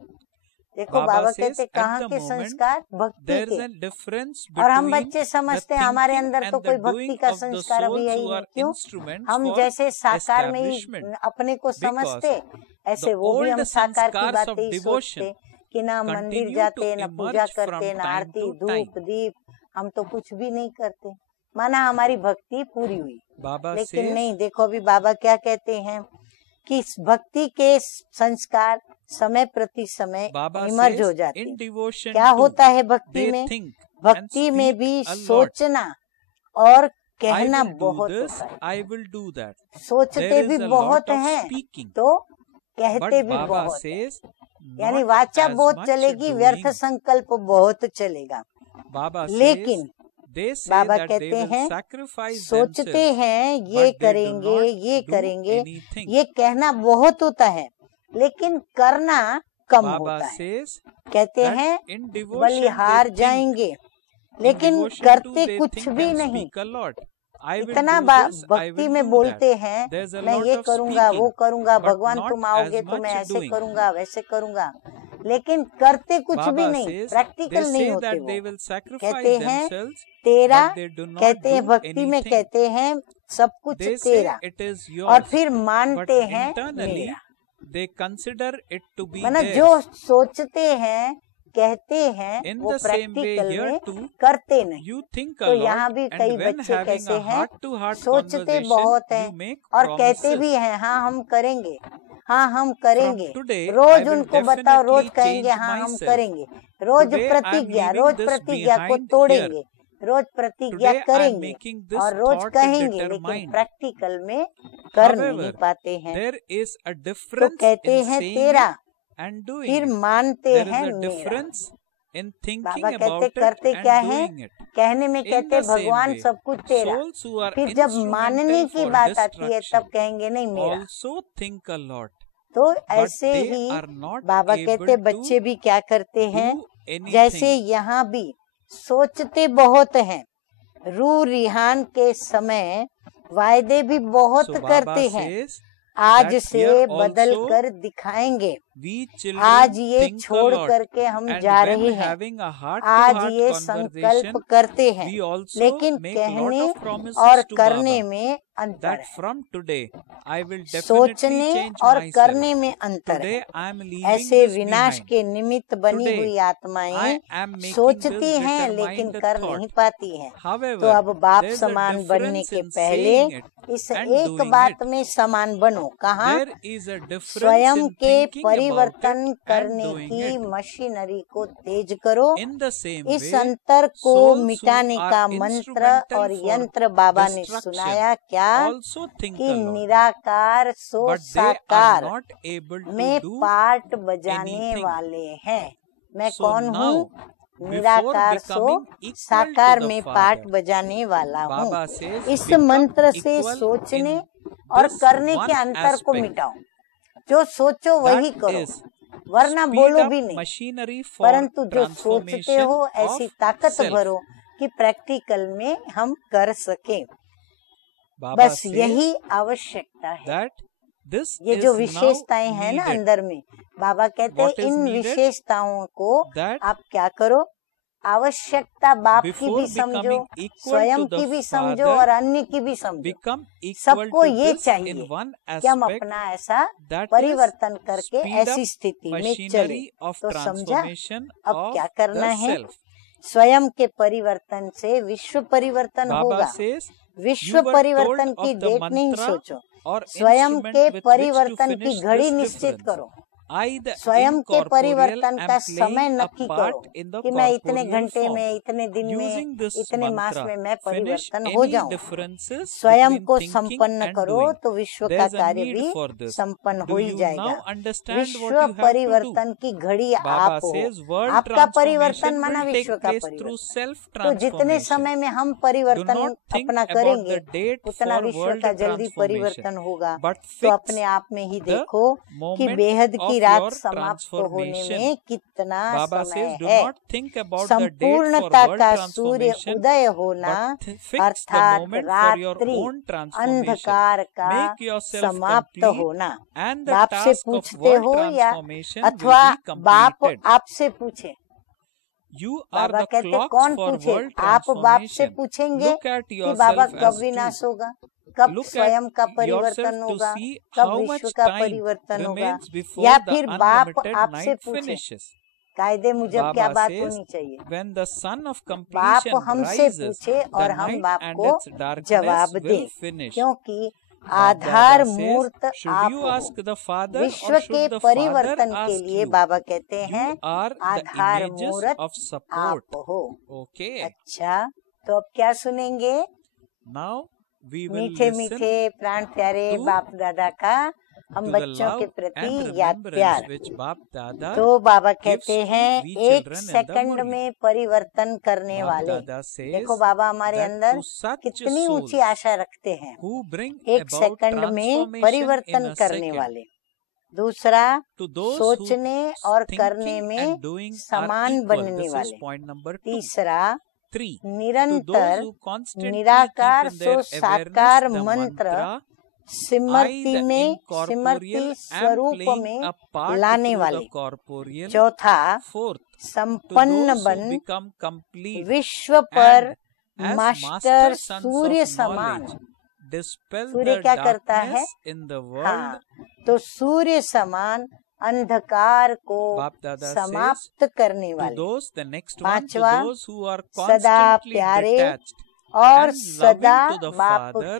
देखो बाबा कहते कहाँ के संस्कार? भक्ति के। और हम बच्चे समझते हैं हमारे अंदर तो कोई भक्ति का संस्कार अभी है ही नहीं। क्यों? हम जैसे साकार में ही अपने को समझते, ऐसे वो भी हम साकार की बातें ही सोचते कि ना मंदिर जाते, ना पूजा करते, ना आरती धूप दीप, हम तो कुछ भी नहीं करते, माना हमारी भक्ति पूरी हुई। लेकिन नहीं, देखो अभी बाबा क्या कहते हैं कि भक्ति के संस्कार समय प्रति समय इमर्ज हो जाते हैं। क्या होता है भक्ति में? भक्ति में भी सोचना और कहना बहुत होता है। सोचते भी बहुत हैं तो कहते भी बहुत हैं। यानी वाचा बहुत चलेगी, व्यर्थ संकल्प बहुत चलेगा। लेकिन बाबा कहते हैं सोचते हैं ये करेंगे ये करेंगे, ये कहना बहुत होता है लेकिन करना कम होता है। कहते हैं बलिहार जाएंगे लेकिन करते कुछ भी नहीं। इतना भक्ति में बोलते हैं, मैं ये करूंगा वो करूंगा, भगवान तुम आओगे तो मैं ऐसे करूंगा वैसे करूंगा, लेकिन करते कुछ भी नहीं, प्रैक्टिकल नहीं होते। वो कहते हैं तेरा, कहते हैं भक्ति में कहते हैं सब कुछ तेरा, और फिर मानते हैं मेरा। मतलब जो सोचते हैं कहते हैं वो प्रैक्टिकल में करते नहीं। तो यहाँ भी कई बच्चे कैसे हैं, सोचते बहुत हैं और कहते भी हैं हाँ हम करेंगे, हाँ हम करेंगे, रोज उनको बताओ रोज कहेंगे हाँ हम करेंगे, रोज प्रतिज्ञा को तोड़ेंगे, रोज प्रतिज्ञा करेंगे और रोज कहेंगे, लेकिन प्रैक्टिकल में कर नहीं पाते हैं। तो कहते हैं तेरा, फिर मानते हैं मेरा। बाबा कहते करते क्या है, कहने में कहते भगवान सब कुछ तेरा, फिर जब मानने की बात आती है तब कहेंगे नहीं मेरा। तो ऐसे ही बाबा कहते बच्चे भी क्या करते हैं, जैसे यहाँ भी सोचते बहुत हैं, रू रिहान के समय वायदे भी बहुत करते हैं, आज से बदल कर दिखाएंगे, आज ये छोड़ करके हम जा रहे हैं, आज ये संकल्प करते हैं, लेकिन कहने और करने में अंतर है, सोचने और करने में अंतर है। ऐसे विनाश के निमित्त बनी हुई आत्माएं सोचती हैं लेकिन कर नहीं पाती हैं। तो अब बाप समान बनने के पहले इस एक बात में समान बनो। कहाँ? स्वयं के परिवर्तन करने की मशीनरी को तेज करो। इस अंतर को मिटाने का मंत्र और यंत्र बाबा ने सुनाया क्या, कि निराकार सो साकार में पार्ट बजाने वाले हैं। मैं कौन हूँ? निराकार सो साकार में पार्ट बजाने वाला हूँ। इस मंत्र से सोचने और करने के अंतर को मिटाओ। जो सोचो वही करो, वरना बोलो भी नहीं, परंतु जो सोचते हो ऐसी ताकत भरो कि प्रैक्टिकल में हम कर सके। बस यही आवश्यकता है। ये जो विशेषताएं हैं ना अंदर में, बाबा कहते हैं इन विशेषताओं को आप क्या करो, आवश्यकता बाप की भी समझो, स्वयं की भी समझो और अन्य की भी समझो। सबको ये चाहिए कि हम अपना ऐसा परिवर्तन करके ऐसी स्थिति में चले। तो समझा अब क्या करना है? स्वयं के परिवर्तन से विश्व परिवर्तन होगा। विश्व परिवर्तन की डेट नहीं सोचो, स्वयं के परिवर्तन की घड़ी निश्चित करो। स्वयं के परिवर्तन का समय नक्की करो कि मैं इतने घंटे में, इतने दिन में, इतने मास में मैं परिवर्तन हो जाऊं। स्वयं को संपन्न करो तो विश्व का कार्य भी संपन्न हो ही जाएगा। विश्व परिवर्तन की घड़ी आप हो, आपका परिवर्तन माना विश्व का परिवर्तन। तो जितने समय में हम परिवर्तन अपना करेंगे उतना विश्व का जल्दी परिवर्तन होगा। तो अपने आप में ही देखो कि बेहद की रात समाप्त होने में कितना समय है। संपूर्णता का सूर्य उदय होना अर्थात रात्रि अंधकार का समाप्त होना। बाप से पूछते हो या अथवा बाप आपसे पूछे? बाबा कहते कौन पूछे? आप बाप से पूछेंगे कि बाबा कब विनाश होगा, कब स्वयं का परिवर्तन होगा, कब विश्व का परिवर्तन होगा, या फिर बाप आपसे पूछे। कायदे मुजब क्या बात होनी चाहिए? बाप हमसे पूछे और हम बाप को जवाब दें, क्योंकि आधार मूर्त आप हो। विश्व के परिवर्तन के लिए बाबा कहते हैं आधार मूर्त आप हो। अच्छा, तो अब क्या सुनेंगे? मीठे मीठे प्राण प्यारे बाप दादा का हम बच्चों के प्रति याद प्यार। तो बाबा कहते हैं 1 सेकंड में परिवर्तन करने वाले। देखो बाबा हमारे अंदर कितनी ऊंची आशा रखते हैं। 1 सेकंड में परिवर्तन करने वाले। दूसरा, सोचने और करने में समान बनने वाले। तीसरा, 3. To निरंतर those who constantly निराकार keep in their सो साकार awareness the मंत्र mantra, सिमरती I, the में incorporeal, सिमरती am स्वरूप playing में a part लाने through वाले। the corporeal. चौथा, 4th, to संपन्न those who बन become complete विश्व पर and as master master sons Surya of समान। knowledge dispel सूर्य the क्या करता है? darkness in the world. हाँ, तो सूर्य समान अंधकार को बाप दादा समाप्त करने To वाले। those, the next one, to पांचवा, those who are सदा constantly प्यारे detached और and सदा loving to the बाप Father.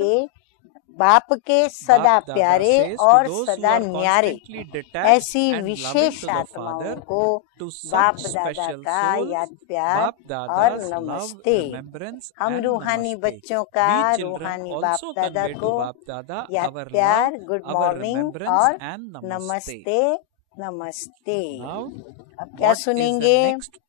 के सदा बाप दादा प्यारे says, to और those who सदा are न्यारे constantly detached ऐसी and loving wishes to the आत्माओं Father, को to बाप such दादा special का souls, याद प्यार बाप और दादा's love, नमस्ते। remembrance हम and रूहानी namaste. बच्चों का We children रूहानी also बाप दादा convey to को बाप दादा याद our प्यार, love, good our morning remembrance और and namaste. नमस्ते नमस्ते। Now, अब क्या what is the सुनेंगे? next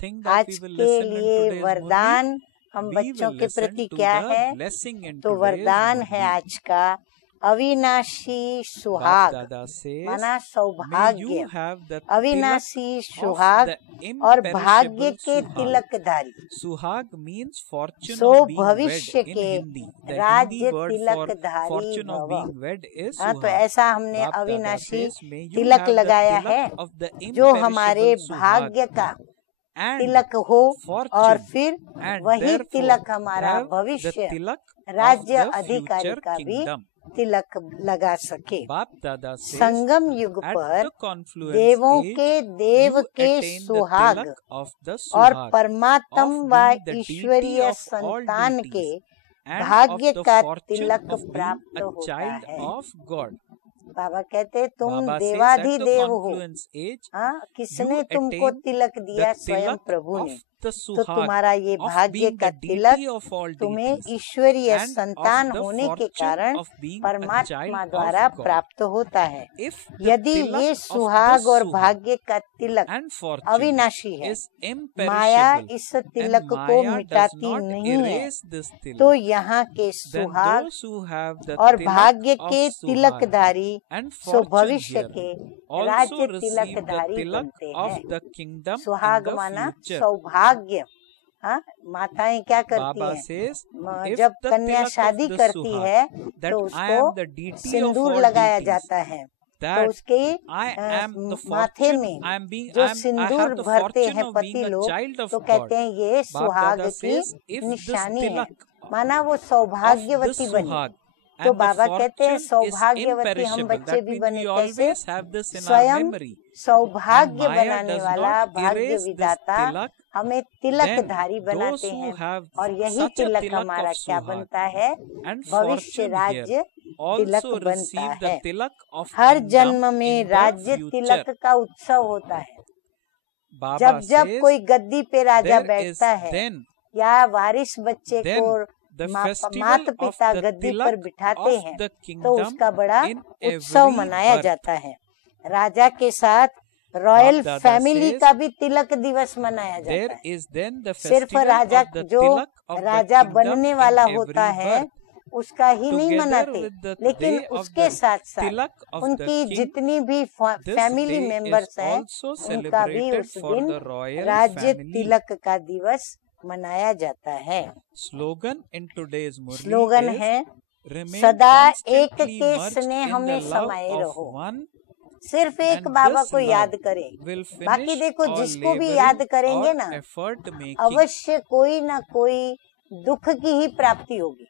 thing that आज we will के listen in लिए today's Murli? वरदान हम We बच्चों will के listen प्रति to क्या the है? blessing in तो today's वरदान है Murli. आज का अविनाशी बाप सुहाग, दादा says, माना may सौभाग्य। you have the अविनाशी tilak of सुहाग the और भाग्य imperishable के suhag. Tilakdhari. Suhag means fortune so of being wed भविष्य in के Hindi. The Hindi राज्य word for Tilakdhari fortune of भव। being wed is हाँ, तो suhag. ऐसा हमने बाप दादा अविनाशी says, may you Tilak have the लगाया tilak है of the जो हमारे imperishable suhag भाग्य का and तिलक हो और fortune, फिर and वही therefore तिलक हमारा have the भविष्य tilak राज्य of the अधिकारी future का भी kingdom. तिलक लगा सके। बाप दादा says, संगम युग at पर the confluence देवों age, के देव you के attain the सुहाग tilak of the और suhag परमात्म of व being the deity ईश्वरीय of all संतान के deities and भाग्य of the का fortune तिलक of being प्राप्त a होता child है। of God. बाबा कहते तुम Baba says at the देवाधिदेव हो। confluence age, हाँ, किसने you तुमको attain तिलक दिया? the स्वयं tilak प्रभु of ने। the तो suhag तुम्हारा ये of भाग्य being का the Tilak deity of all तुम्हें deities ईश्वरीय and संतान of the होने के fortune कारण of being a परमात्मा child द्वारा of God. प्राप्त होता है। If the यदि ये tilak of सुहाग the और suhag भाग्य का तिलक and fortune अविनाशी है, is माया imperishable इस and तिलक को Maya does मिटाती not नहीं है, erase this तो tilak, यहाँ के then सुहाग those who have the और tilak भाग्य of के suhag Tilakdhari and so fortune भविष्य here के also राज्य receive the तिलकधारी tilak बनते of हैं। the kingdom in सुहाग the माना future. सौभाग्य। हाँ, माताएं क्या करती Baba हैं? says, if जब the कन्या tilak of शादी the करती suhag है that तो I उसको am the deity of Sindoor all लगाया deities, जाता है, तो that उसके I am the माथे fortune, में I जो have सिंदूर the भरते fortune हैं of पति being a लोग, child of तो God. कहते हैं ये Bap सुहाग Dada की says, if this निशानी है, tilak माना वो of the सौभाग्यवती बनी। suhag तो and the बाबा कहते हैं fortune is सौभाग्यवती हम imperishable, बच्चे that भी means बने we कैसे? always have this in our स्वयं memory. And सौभाग्य Maya बनाने does वाला not भाग्य erase this विधाता tilak. हमें Then तिलकधारी those बनाते who हैं have और यही such a तिलक tilak हमारा of क्या suhag बनता है? and भविष्य fortune राज्य here तिलक also बनता receive the है। tilak of हर kingdom जन्म में in the राज्य future. तिलक का उत्सव होता है। Baba जब जब says, कोई गद्दी पे राजा there is बैठता है then या वारिस बच्चे then को the festival माता of पिता the गद्दी tilak पर बिठाते of हैं the तो kingdom उसका बड़ा in उत्सव every मनाया birth. जाता है। राजा के साथ royal Bap Dada family says, का भी तिलक दिवस मनाया जाता there है। is then the सिर्फ festival राजा of the जो tilak of the Raja kingdom बनने in वाला every होता है birth, उसका ही नहीं together मनाते, with the लेकिन day of उसके the साथ साथ tilak of the उनकी king. जितनी भी This family day members is हैं also उनका भी celebrated उस for दिन the royal राज्य family. तिलक का दिवस मनाया जाता है। Slogan in today's Murli slogan is, है remain सदा एक constantly के merged स्नेह in the में love समाये of रहो। one, सिर्फ एक and बाबा this को याद love करें। will बाकी finish देखो all जिसको भी laboring याद करेंगे or ना, effort making. अवश्य कोई ना कोई दुख की ही प्राप्ति होगी।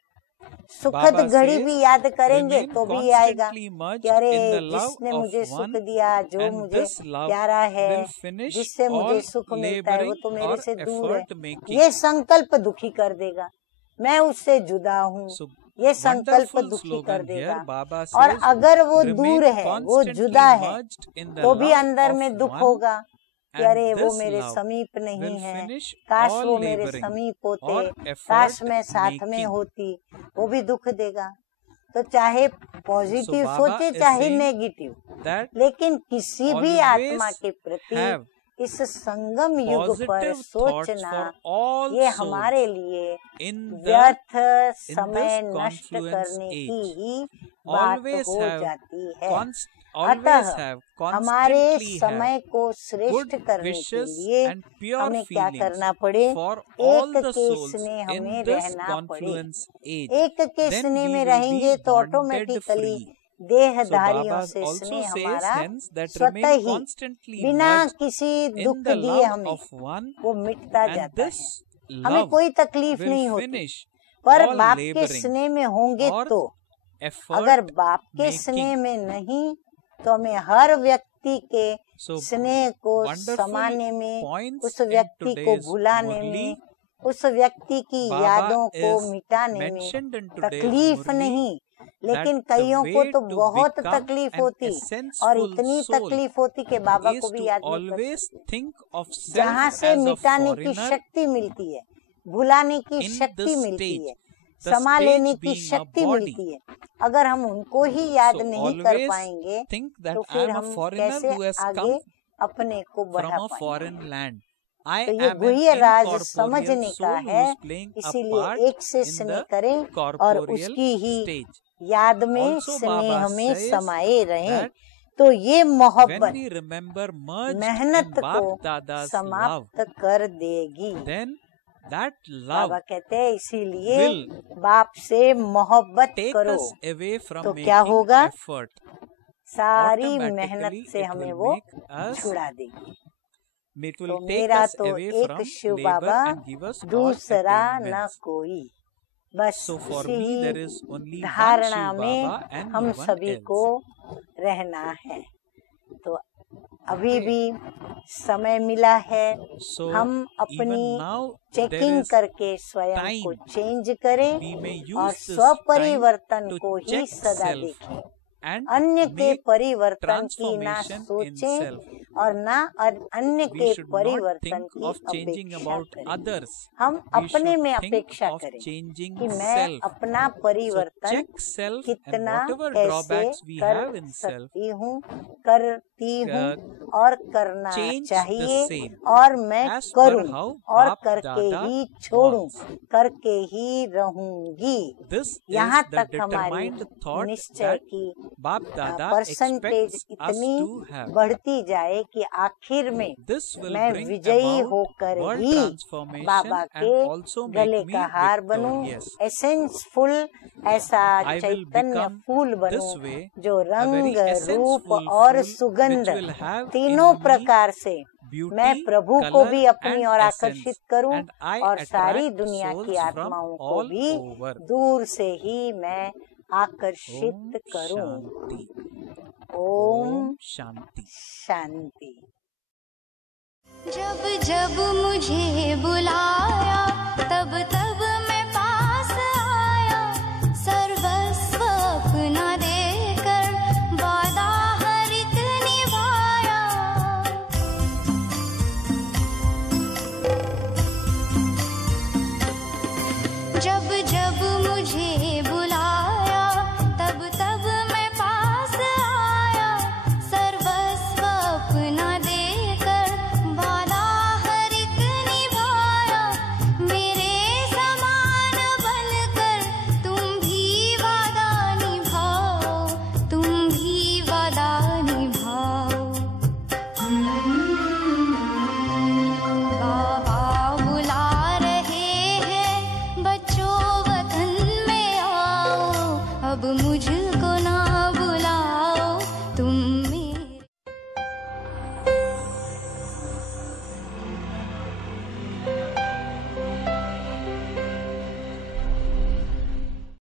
सुखद Baba घड़ी says, भी याद करेंगे remain तो भी आएगा constantly merged कि अरे in the love जिसने of मुझे one, सुख दिया, जो and मुझे this love प्यारा है, will finish जिससे मुझे all सुख मिलता है, वो laboring तो मेरे or से दूर है। effort making. ये संकल्प दुखी कर देगा, मैं उससे जुदा हूँ, So ये संकल्प wonderful दुखी slogan कर here. देगा। Baba और says, अगर वो remain दूर है, वो constantly जुदा है, merged in the तो भी love अंदर of में दुख one, होगा कि and अरे वो this मेरे love समीप नहीं will है, finish काश all वो मेरे laboring समीप होते, or काश effort मैं साथ में making. होती, वो भी दुख देगा। तो चाहे So पॉजिटिव Baba सोचे is चाहे saying नेगेटिव, that लेकिन किसी भी आत्मा always के प्रति have इस संगम युग पर positive thoughts सोचना for all ये souls हमारे लिए in व्यर्थ this समय नष्ट confluence करने की age. ही बात Always हो have जाती है। always अतः have हमारे constantly समय have को श्रेष्ठ good करने के wishes लिए and pure हमें क्या feelings करना पड़े? for all एक the के souls स्नेह in में this रहना पड़े। confluence age. एक के Then स्नेह we में will रहेंगे be तो bonded automatically free. So देहधारियों Baba से also स्नेह says हमारा hence that स्वतः remain ही constantly बिना merged किसी in दुख the दिए love हमें of one, वो मिटता and जाता this है। हमें love कोई तकलीफ will नहीं होती, finish पर all बाप के laboring स्नेह में होंगे or तो। अगर effort बाप के making. स्नेह में नहीं तो हमें हर व्यक्ति के So स्नेह को wonderful समाने में, points उस in व्यक्ति को today's भुलाने Murli. में, उस व्यक्ति की Baba यादों को is मिटाने में mentioned in today's तकलीफ Murli नहीं, लेकिन that the कईयों को way तो to बहुत become तकलीफ an होती, और essential इतनी soul तकलीफ होती कि बाबा को is भी to याद नहीं कर always सकते। think of जहाँ self से as a मिटाने की foreigner शक्ति मिलती है, भुलाने की in शक्ति this मिलती stage, है, the समा लेने stage की being a शक्ति body. मिलती है। अगर हम उनको ही याद So नहीं कर always पाएंगे think तो that I फिर am a हम foreigner कैसे who has आगे come अपने को बढ़ा from a पाएंगे? foreign land. I तो ये am an गुह्य राज incorporeal समझने का soul who है, is playing a इसीलिए part एक से in स्नेह the करें और corporeal उसकी ही stage. याद में, Also स्नेह Baba में says समाये रहें। that तो ये when मोहब्बत we remember merged मेहनत in को Bap Dada's love, समाप्त कर देगी। then that love बाबा कहते हैं इसीलिए will बाप से मोहब्बत take करो, us away from तो क्या making होगा? effort. सारी मेहनत Automatically से it हमें will वो make us, छुड़ा देगी। it तो will take मेरा us तो away एक from Shiv labor Baba, and give us all दूसरा न attainments. कोई। बस So for उसी me there is only one धारणा Shiv में Baba and हम no one सभी else. को रहना है। तो अभी भी समय मिला है, So हम even अपनी now there चेकिंग is करके स्वयं को time. चेंज करें We may और use this स्वपरिवर्तन time को to ही check सदा self देखें, and अन्य के make परिवर्तन की ना transformation in सोचें self. और ना अन्य We के should not परिवर्तन think की of changing अपेक्षा about करें। others. हम We अपने should में think अपेक्षा of करें changing कि मैं self. अपना So परिवर्तन check self and कितना whatever कैसे drawbacks we कर have in self, सकती हूँ, करती हूँ और करना change the चाहिए, same और मैं as per करूँ how और Bap करके Dada ही छोड़ूं, wants. करके ही रहूंगी। This is यहाँ the तक हमारी determined thought निश्चय that की Bap Dada percentage expects us इतनी to have. बढ़ती जाए कि आखिर में This will मैं bring विजयी about होकर world he transformation Baba and के also गले make me का हार बनूं, victorious. एसेंसफुल ऐसा I will Chaitanya become fool this बनूं way जो a very रंग, रूप essential और fool सुगंध which will have तीनों in me प्रकार से मैं beauty, प्रभु को color भी अपनी and ओर essence, आकर्षित करूं and I और सारी attract दुनिया की souls from आत्माओं को all भी over. दूर से ही मैं Om आकर्षित करूं। Shanti. ओम Om Shanti. शांति। जब जब मुझे बुलाया तब तब मैं